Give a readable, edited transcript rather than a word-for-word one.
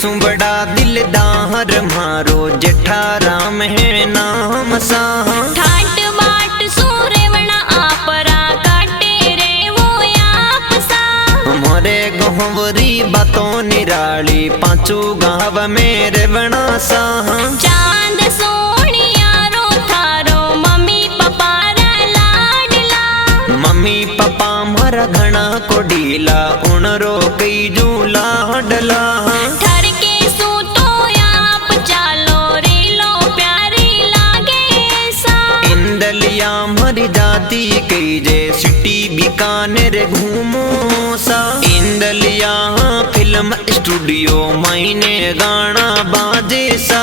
सु बड़ा दिलदार मारो जेठा राम है नाम सा। ठाट बाट सूरेवणा आपरा काटे रे वो आप सा। मोरे गोहवरी बातों निराली पांचों गाँव में रेवणा सा। चांद सोनिया रो थारो मम्मी पापा रा लाडला। मम्मी पापा मारा घना को ढीला उनरो कई जू लाडला। ठर के सू तो आप चालो रेलो प्यारी लागे सा। इंदलिया मरी जाती कई जे सिटी बीकानेर घूमो सा। इंदलिया फिल्म स्टूडियो मायने गाना बाजे सा।